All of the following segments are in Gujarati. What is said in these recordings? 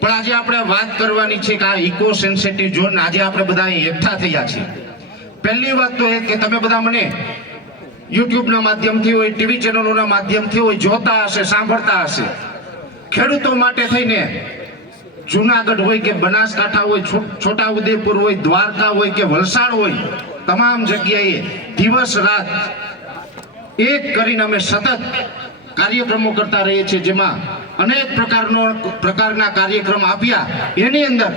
પણ આજે આપણે વાત કરવાની છે કે આ ઇકો સેન્સિટિવ ઝોન આજે આપણે બધા એકઠા થયા છીએ. પહેલી વાત તો એ કે તમે બધા મને યુટ્યુબના માધ્યમથી હોય, ટીવી ચેનલોના માધ્યમથી હોય જોતા હશે, સાંભળતા હશે. ખેડૂતો માટે થઈને જુનાગઢ હોય કે બનાસકાંઠા હોય છોટા ઉદયપુર હોય, દ્વારકા હોય કે વલસાડ હોય, તમામ જગ્યાએ દિવસ રાત એક કરીને અમે સતત કાર્યક્રમો કરતા રહીએ છીએ જેમાં અનેક પ્રકારનો પ્રકારના કાર્યક્રમ આપ્યા. એની અંદર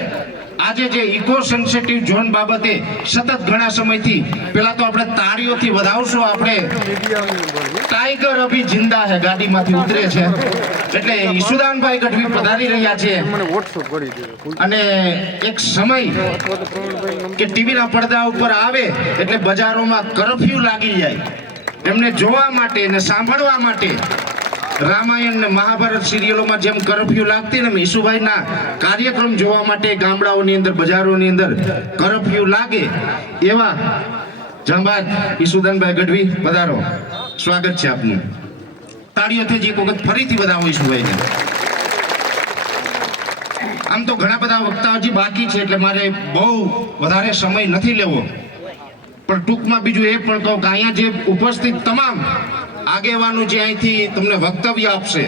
આજે જે ઇકો સેન્સિટિવ ઝોન બાબતે સતત ઘણા સમયથી પેલા તો આપણે તાળીઓથી વધાવશું આપણે ટાઈગર અભી જિંદા હે ગાડીમાંથી ઉતરે છે. એટલે ઈશુદાનભાઈ ગઢવી પધારી રહ્યા છે. અને એક સમય કે ટીવીના પડદા ઉપર આવે એટલે બજારોમાં કરફ્યુ લાગી જાય. એમને જોવા માટે અને સાંભળવા માટે રામાયણ ને મહાભારત સિરિયલોમાં જેમ કરફ્યુ લાગતી ને એમ ઈસુભાઈના કાર્યક્રમ જોવા માટે ગામડાઓની અંદર, બજારોની અંદર કરફ્યુ લાગે એવા જંબાદ ઈસુદાનભાઈ ગઢવી પધારો. સ્વાગત છે આપનું. તાળીઓથી જ એક વખત ફરીથી બધા ઈસુભાઈને. આમ તો ઘણા બધા વક્તા હજી બાકી છે, એટલે મારે બહુ વધારે સમય નથી લેવો. પણ ટૂંકમાં બીજું એ પણ કહું કે અહીંયા જે ઉપસ્થિત તમામ આગેવાનો જે અહીંથી તમને વક્તવ્ય આપશે,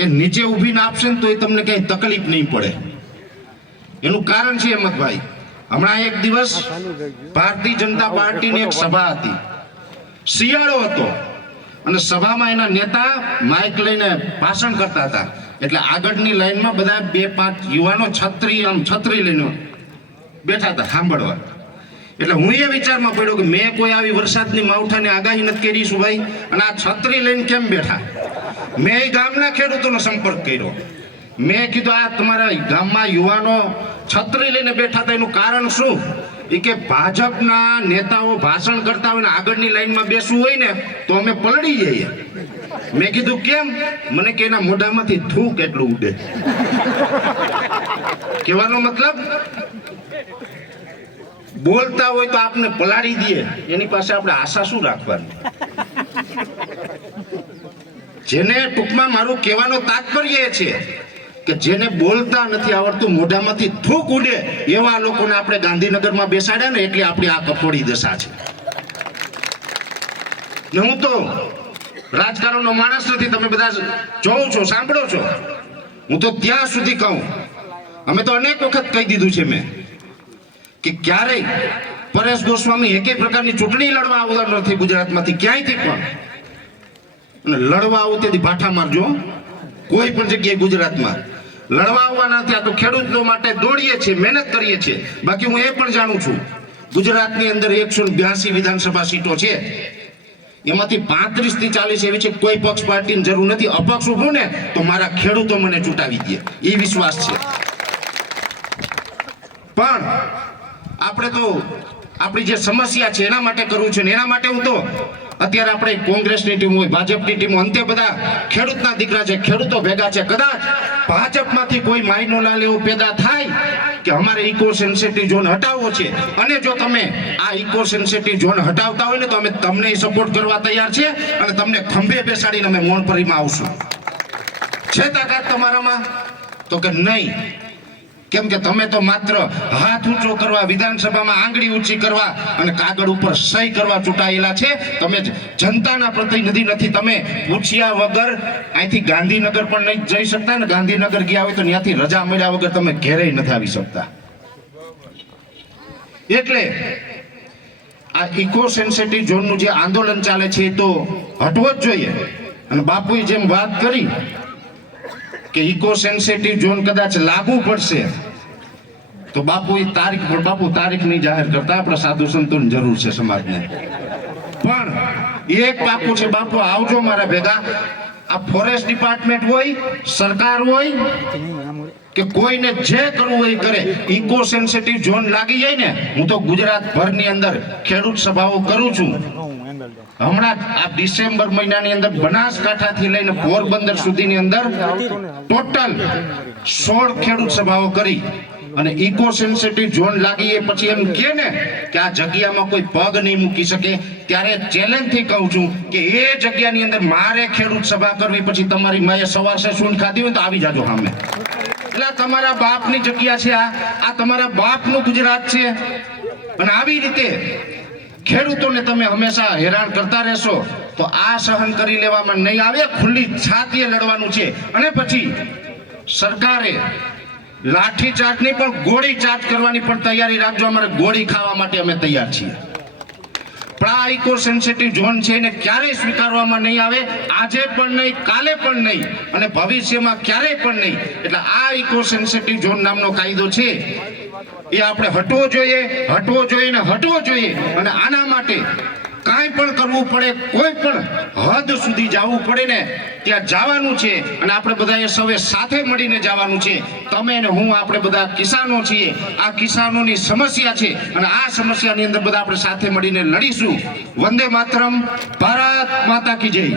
એ નીચે ઊભીને આપશે ને તો એ તમને કંઈ તકલીફ નહીં પડે. એનું કારણ છે હેમંતભાઈ, હમણાં એક દિવસ ભારતીય જનતા પાર્ટીની એક સભા હતી. શિયાળો હતો અને સભામાં એના નેતા માઇક લઈને ભાષણ કરતા હતા. એટલે આગળની લાઈનમાં બધા બે પાંચ યુવાનો છત્રી આમ છત્રી લઈને બેઠા હતા, સાંભળવા. એટલે હું એ વિચારમાં પડ્યો કે મેં કોઈ આવી વરસાદની માવઠાની આગાહી નથી કરી છું ભાઈ અને આ છત્રી લઈને કેમ બેઠા? મેં એ ગામના ખેડૂતોનો સંપર્ક કર્યો. મેં કીધું, આ તમારા ગામમાં યુવાનો છત્રી લઈને બેઠા હતા, એનું કારણ શું? એ કે, ભાજપના નેતાઓ ભાષણ કરતા હોય ને આગળની લાઈનમાં બેસવું હોય ને, તો અમે પલળી જઈએ. મેં કીધું, કેમ? મને કે, એના મોઢામાંથી થૂક એટલું ઉડે. કહેવાનો મતલબ બોલતા હોય તો આપને પલાળી દે. એની પાસે આપણે આશા શું રાખવાની? જેને ટૂંકમાં મારું કહેવાનો તાત્પર્ય એ છે કે જેને બોલતા નથી આવડતું, મોઢામાંથી થૂક ઉડે, એવા લોકોને આપણે ગાંધીનગરમાં બેસાડ્યા ને એટલે આપણી આ કફોડી દશા છે. હું તો રાજકારણનો માણસ નથી, તમે બધા જોવો છો, સાંભળો છો. હું તો ત્યાં સુધી કહું. અમે તો અનેક વખત કહી દીધું છે મેં. કે ક્યારેય પરેશ ગોસ્વામી એકે પ્રકારની ચૂંટણી લડવા આવતા નથી ગુજરાતમાંથી ક્યાંયથી પણ. અને લડવા આવું તેથી ભાઠા મારજો કોઈ પણ જગ્યાએ ગુજરાતમાં. લડવા આવવાના આ તો ખેડૂતો માટે દોડીએ છીએ, મહેનત કરીએ છીએ. બાકી હું એ પણ જાણું છું, ગુજરાતની અંદર એકસો બ્યાસી વિધાનસભા સીટો છે. એમાંથી પાંત્રીસથી ચાલીસ એવી છે કોઈ પક્ષ પાર્ટીની જરૂર નથી. અપક્ષ ઉભું ને તો મારા ખેડૂતો મને ચૂંટાવી દે. એ વિશ્વાસ છે. પણ આપણે તો આપણી જે સમસ્યા છે એના માટે કરવું છે ને એના માટે હું તો અત્યારે આપણે કોંગ્રેસની ટીમ હોય, ભાજપની ટીમ અંતે બધા ખેડૂતના દીકરા છે, ખેડૂતો ભેગા છે. કદાચ ભાજપમાંથી કોઈ માઇનોલાલ એવું પેદા થાય કે અમારે ઇકો સેન્સિટિવ ઝોન હટાવવો છે. અને જો તમે આ ઇકો સેન્સિટિવ ઝોન હટાવતા હોય ને તો અમે તમને સપોર્ટ કરવા તૈયાર છે અને તમને ખંભે બેસાડીને અમે મોણપરીમાં આવશું. છે તાકાત તમારામાં? તો કે નહીં. કેમ કે તમે તો માત્ર હાથ ઊંચો કરવા, વિધાનસભામાં આંગળી ઊંચી કરવા અને કાગળ ઉપર સહી કરવા ચૂંટાયેલા છે. તમે જનતાના પ્રતિનિધિ નથી. તમે પૂછ્યા વગર અહીંથી ગાંધીનગર પણ નહીં જઈ શકતા ને ગાંધીનગર ગયા હોય તો ત્યાંથી રજા મળ્યા વગર તમે ઘેરે નથી આવી શકતા. એટલે આ ઇકો સેન્સિટિવ ઝોનનું જે આંદોલન ચાલે છે એ તો હટવો જ જોઈએ. અને બાપુએ જેમ વાત કરી કે ઇકો સેન્સિટિવ ઝોન કદાચ લાગુ પડશે, તો બાપુ એ તારીખ પણ બાપુ તારીખ નહીં જાહેર કરતા આપણા સાધુ સંતોની જરૂર છે સમાજને. પણ એક બાપુ છે, બાપુ, આવજો મારા ભેગા. આ ફોરેસ્ટ ડિપાર્ટમેન્ટ હોય, સરકાર હોય, કે કોઈને જે કરવું હોય કરે. ઇકો સેન્સિટિવ ઝોન લાગી જાય ને, હું તો ગુજરાત ભરની અંદર ખેડૂત સભાઓ કરું છું. હમણાં આ ડિસેમ્બર મહિનાની અંદર બનાસકાંઠાથી લઈને પોરબંદર સુધીની અંદર ટોટલ સોળ ખેડૂત સભાઓ કરી અને ઇકો સેન્સિટિવ ઝોન લાગી એ પછી એમ કે ને કે આ જગ્યામાં કોઈ પગ નહીં મૂકી શકે. ત્યારે ચેલેન્જથી કહું છું કે એ જગ્યાની અંદર મારે ખેડૂત સભા કરવી, પછી તમારી માએ સવાસે સૂન ખાધી હોય તો આવી જાજો સામે. એટલે તમારા બાપની જગ્યા છે આ. આ તમારા બાપનું ગુજરાત છે. અને આવી રીતે ખેડૂતોને તમે હંમેશા હેરાન કરતા રહેશો, તો આ સહન કરી લેવામાં નહીં આવે, ખુલ્લી છાતીએ લડવાનું છે. અને પછી સરકારે લાઠી નહીં પણ ગોળી ચાર્જ કરવાની પણ તૈયારી રાખજો, અમારે ગોળી ખાવા માટે અમે તૈયાર છીએ. આ ઇકો સેન્સિટિવ ઝોન છે એને ક્યારેય સ્વીકારવામાં નહીં આવે, આજે પણ નહીં, કાલે પણ નહીં, અને ભવિષ્યમાં ક્યારેય પણ નહીં. એટલે આ ઇકો સેન્સિટિવ ઝોન નામનો કાયદો છે. એ આપણે હટવો જોઈએ હટવો જોઈએ ને હટવો જોઈએ. અને આના માટે કાંઈ પણ કરવું પડે, કોઈ પણ હદ સુધી જવું પડે ને, ત્યાં જવાનું છે. અને આપણે બધાએ સૌએ સાથે મળીને જવાનું છે. તમે ને હું આપણે બધા કિસાનો છીએ. આ કિસાનોની સમસ્યા છે. અને આ સમસ્યાની અંદર બધા આપણે સાથે મળીને લડીશું. વંદે માતરમ. ભારત માતા કી જય.